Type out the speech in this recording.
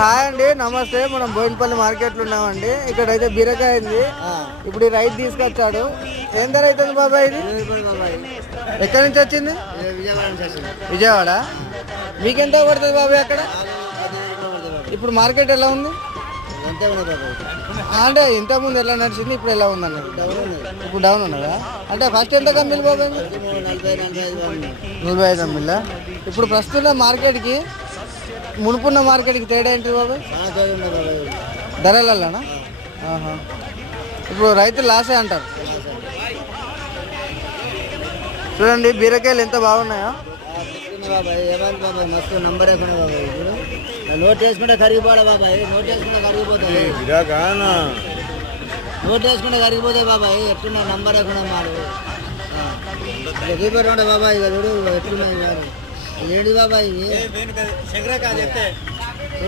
Hi అండి, నమస్తే. మనం బోయినపల్లి మార్కెట్లో ఉన్నామండి. ఇక్కడైతే బీరకాయ ఉంది. ఇప్పుడు ఈ రైతు తీసుకొచ్చాడు. ఏం ధర అవుతుంది బాబాయ్ ఇది? ఎక్కడి నుంచి వచ్చింది? విజయవాడ. మీకెంత పడుతుంది బాబాయ్ అక్కడ? ఇప్పుడు మార్కెట్ ఎలా ఉంది అంటే ఇంతకుముందు ఎలా నడిచింది, ఇప్పుడు ఎలా ఉందన్న? ఇప్పుడు డౌన్ ఉన్నదా? అంటే ఫస్ట్ ఎంత కమ్మిలు బాబాయ్? 45 అమ్మిల్లా. ఇప్పుడు ప్రస్తుతం మార్కెట్కి మునుపున్న మార్కెట్కి తేడా ఏంటి బాబాయ్? ధరలలోనా? ఇప్పుడు రైతులు లాసే అంటారు. చూడండి బీరకాయలు ఎంత బాగున్నాయో. మస్తు నంబర్ బాబాయ్. ఇప్పుడు నోట్ వేసుకుంటే కరిగిపోవాలి బాబాయ్. నోట్ వేసుకుంటే కరిగిపోతాయి. నోట్ వేసుకుంటే కరిగిపోతాయి బాబాయ్. ఎట్లున్నా నంబర్ వేయకుండా మాడు కరిగిపోయి బాబాయ్. ఇక చూడు ఎట్లున్నాయి ఏంటి బాబాయ్? చెప్తే